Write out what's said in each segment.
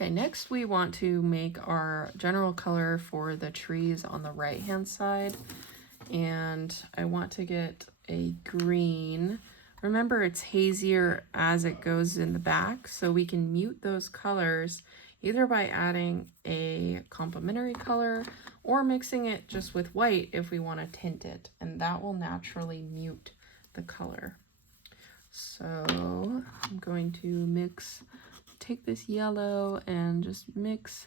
Okay, next we want to make our general color for the trees on the right hand side. And I want to get a green. Remember, it's hazier as it goes in the back, so we can mute those colors either by adding a complementary color or mixing it just with white if we want to tint it, and that will naturally mute the color. So I'm going to take this yellow and just mix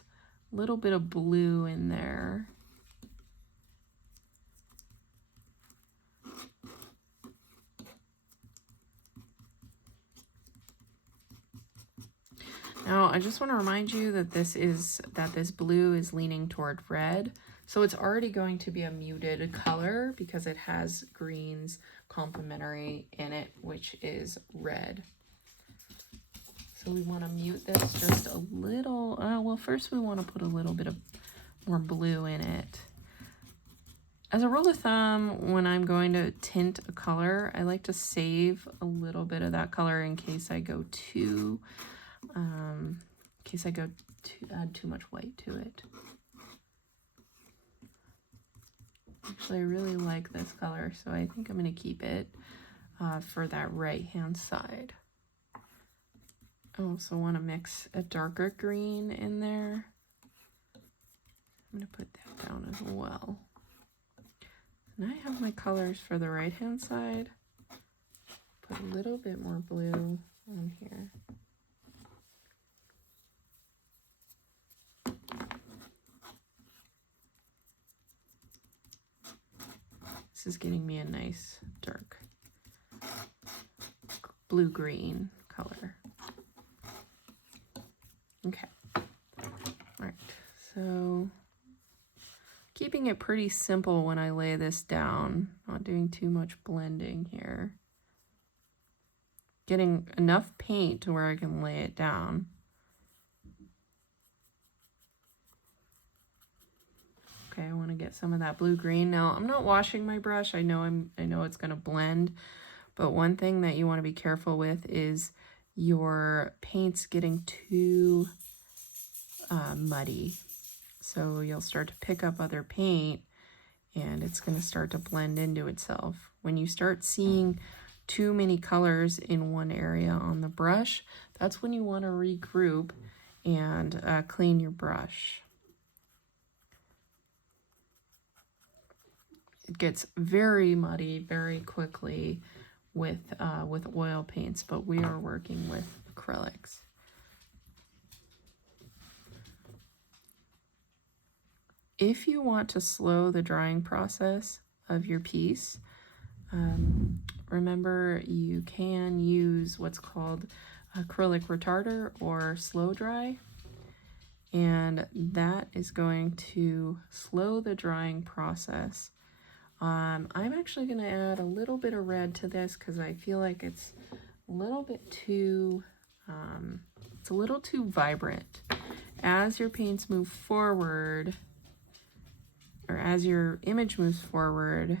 a little bit of blue in there. Now, I just want to remind you that this blue is leaning toward red. So it's already going to be a muted color because it has greens complementary in it, which is red. So we want to mute this just a little. Well, first we want to put a little bit of more blue in it. As a rule of thumb, when I'm going to tint a color, I like to save a little bit of that color in case I go to add too much white to it. Actually, I really like this color, so I think I'm going to keep it for that right hand side. I also want to mix a darker green in there. I'm going to put that down as well. And I have my colors for the right hand side. Put a little bit more blue on here. This is getting me a nice dark blue-green color. Okay. All right. So keeping it pretty simple when I lay this down, not doing too much blending here. Getting enough paint to where I can lay it down. Okay, I want to get some of that blue-green. Now, I'm not washing my brush. I know it's going to blend, but one thing that you want to be careful with is your paint's getting too muddy. So you'll start to pick up other paint and it's going to start to blend into itself. When you start seeing too many colors in one area on the brush, that's when you want to regroup and clean your brush. It gets very muddy very quickly with oil paints, but we are working with acrylics. If you want to slow the drying process of your piece, remember you can use what's called acrylic retarder or slow dry, and that is going to slow the drying process. I'm actually going to add a little bit of red to this because I feel like it's a little bit too, it's a little too vibrant. As your paints move forward, or as your image moves forward,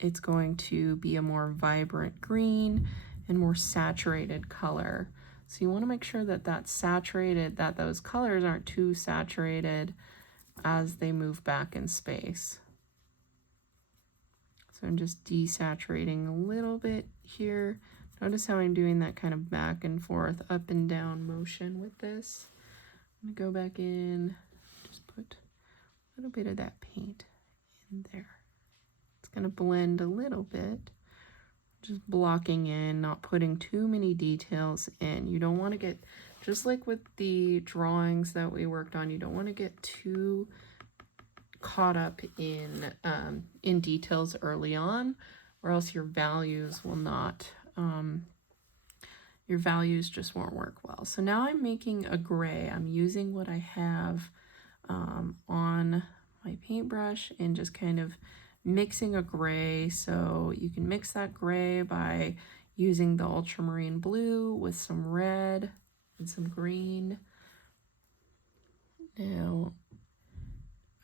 it's going to be a more vibrant green and more saturated color. So you want to make sure that that's saturated, that those colors aren't too saturated as they move back in space. So I'm just desaturating a little bit here. Notice how I'm doing that kind of back and forth, up and down motion with this. I'm gonna go back in, just put a little bit of that paint in there. It's gonna blend a little bit, just blocking in, not putting too many details in. You don't want to get, just like with the drawings that we worked on, you don't want to get too caught up in details early on, or else your values will not, your values just won't work well. So now I'm making a gray. I'm using what I have on my paintbrush and just kind of mixing a gray. So you can mix that gray by using the ultramarine blue with some red and some green. Now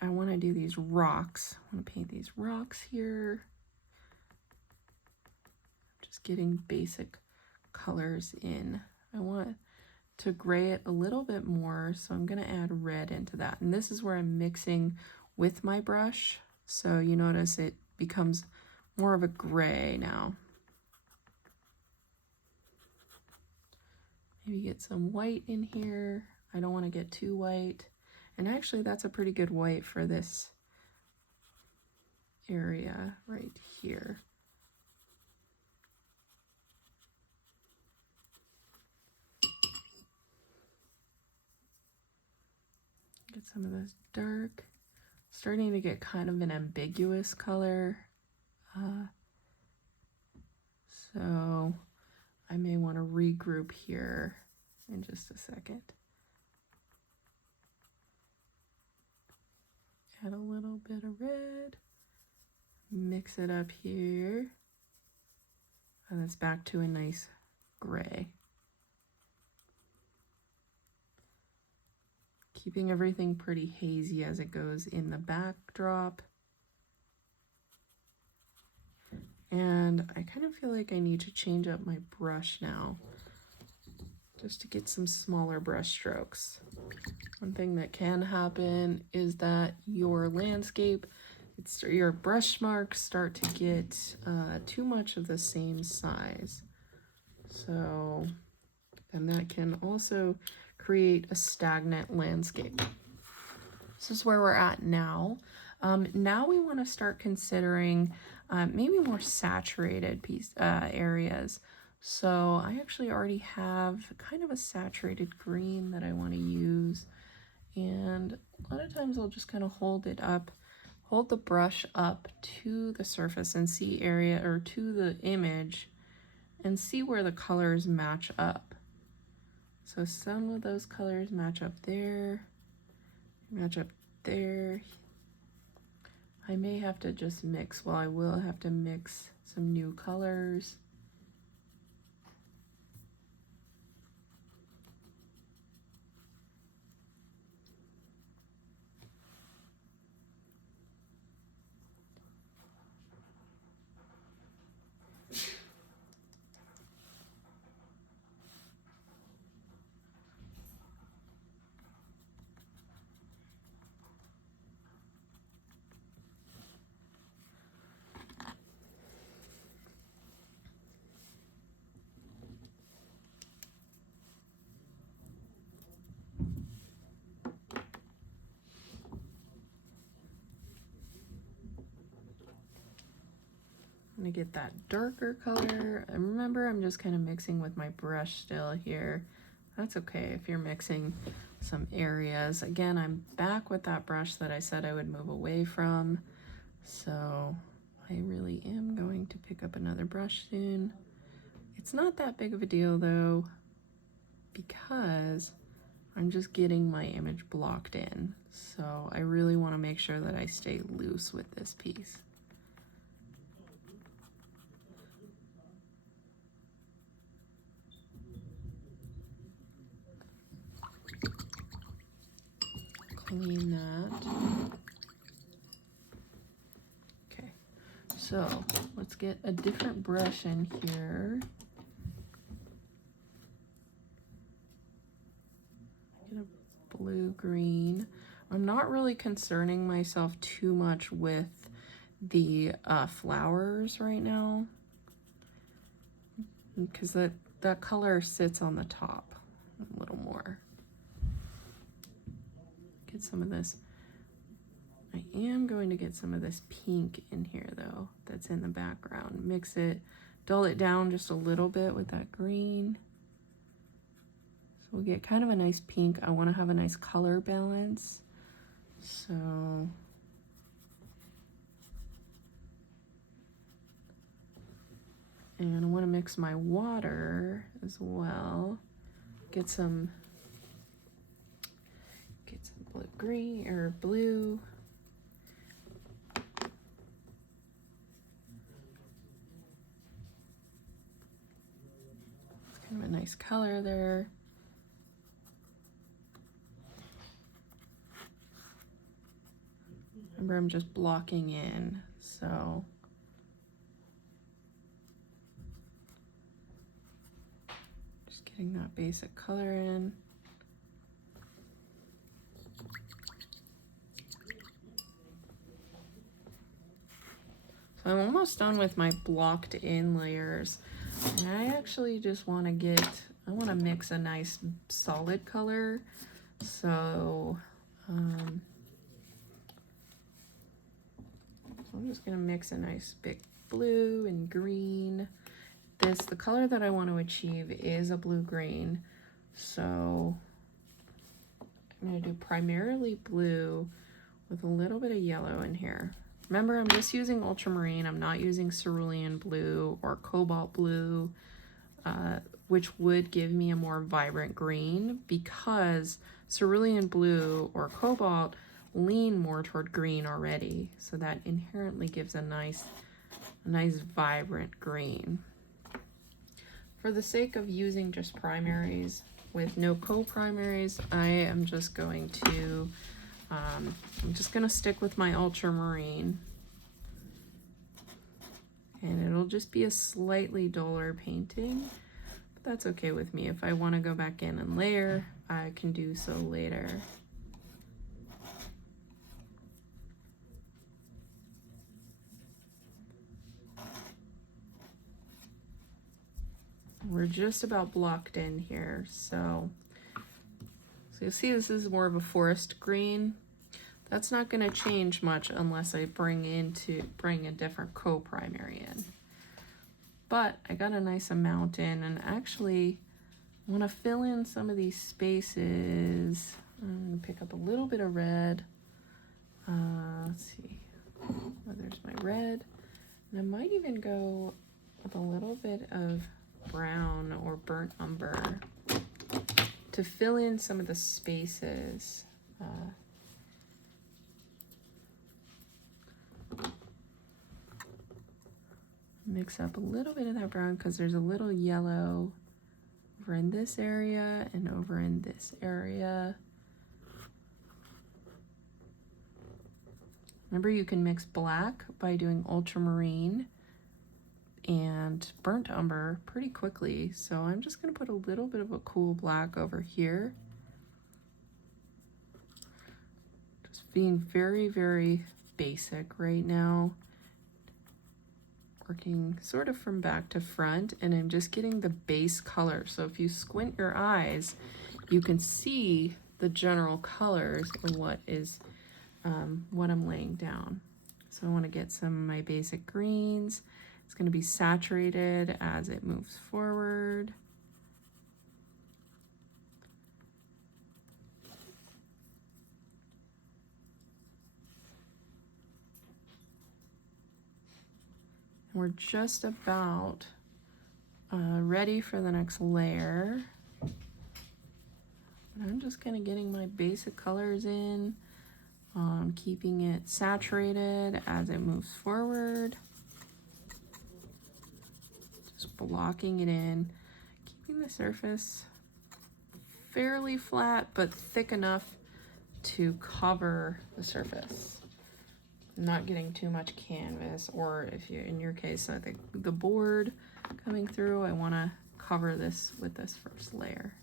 I want to do these rocks. I want to paint these rocks here. Just getting basic colors in. I want to gray it a little bit more, so I'm going to add red into that. And this is where I'm mixing with my brush, so you notice it becomes more of a gray now. Maybe get some white in here. I don't want to get too white. And actually that's a pretty good white for this area right here. Get some of this dark, starting to get kind of an ambiguous color. So I may want to regroup here in just a second. Add a little bit of red, mix it up here, and it's back to a nice gray. Keeping everything pretty hazy as it goes in the backdrop. And I kind of feel like I need to change up my brush now, just to get some smaller brush strokes. One thing that can happen is that your landscape, your brush marks start to get too much of the same size. So, and that can also create a stagnant landscape. This is where we're at now. Now we want to start considering maybe more saturated areas. So I actually already have kind of a saturated green that I want to use. And a lot of times I'll just kind of hold the brush up to the surface and see area, or to the image, and see where the colors match up. So some of those colors match up there, match up there. I may have to just mix, well, I will have to mix some new colors. I'm gonna get that darker color. And remember, I'm just kind of mixing with my brush still here. That's okay if you're mixing some areas. Again, I'm back with that brush that I said I would move away from. So I really am going to pick up another brush soon. It's not that big of a deal though, because I'm just getting my image blocked in. So I really want to make sure that I stay loose with this piece. Clean that. Okay, so let's get a different brush in here. Get a blue-green. I'm not really concerning myself too much with the flowers right now, because that color sits on the top a little more. Get some of this. I am going to get some of this pink in here though, that's in the background. Mix it, dull it down just a little bit with that green. So we'll get kind of a nice pink. I want to have a nice color balance. So and I want to mix my water as well. Get some blue, green or blue. It's kind of a nice color there. Remember, I'm just blocking in, so just Getting that basic color in. So I'm almost done with my blocked in layers. And I actually just want to I want to mix a nice solid color. So I'm just going to mix a nice big blue and green. The color that I want to achieve is a blue-green. So I'm going to do primarily blue with a little bit of yellow in here. Remember, I'm just using ultramarine. I'm not using cerulean blue or cobalt blue, which would give me a more vibrant green, because cerulean blue or cobalt lean more toward green already. So that inherently gives a nice vibrant green. For the sake of using just primaries with no co-primaries, I am just going to I'm just going to stick with my ultramarine, and it'll just be a slightly duller painting, but that's okay with me. If I want to go back in and layer, I can do so later. We're just about blocked in here, so you'll see this is more of a forest green. That's not going to change much unless I bring a different co-primary in. But I got a nice amount in, and actually I want to fill in some of these spaces. I'm going to pick up a little bit of red. Let's see. Oh, there's my red. And I might even go with a little bit of brown or burnt umber to fill in some of the spaces. Mix up a little bit of that brown because there's a little yellow over in this area and over in this area. Remember, you can mix black by doing ultramarine and burnt umber pretty quickly. So I'm just going to put a little bit of a cool black over here. Just being very, very basic right now. Working sort of from back to front, and I'm just getting the base color. So if you squint your eyes, you can see the general colors of what I'm laying down. So I want to get some of my basic greens. It's going to be saturated as it moves forward. We're just about ready for the next layer. I'm just kind of getting my basic colors in, keeping it saturated as it moves forward. Just blocking it in, keeping the surface fairly flat but thick enough to cover the surface. Not getting too much canvas, or if you, in your case, I think the board coming through, I want to cover this with this first layer.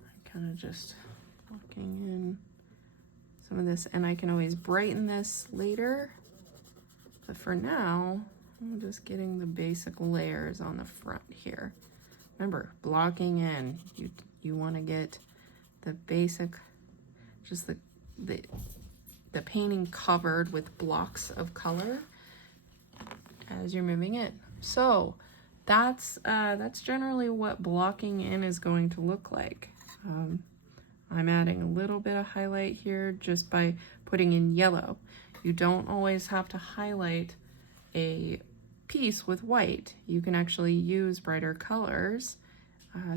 I'm kind of just walking in some of this, and I can always brighten this later, but for now I'm just getting the basic layers on the front here. Remember, blocking in, you want to get the basic, just the painting covered with blocks of color as you're moving it. So that's generally what blocking in is going to look like. I'm adding a little bit of highlight here just by putting in yellow. You don't always have to highlight a piece with white. You can actually use brighter colors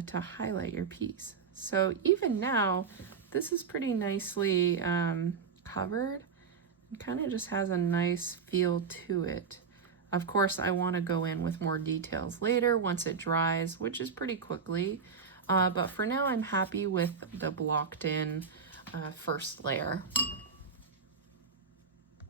to highlight your piece. So even now, this is pretty nicely covered. It kind of just has a nice feel to it. Of course, I want to go in with more details later once it dries, which is pretty quickly. But for now, I'm happy with the blocked in first layer.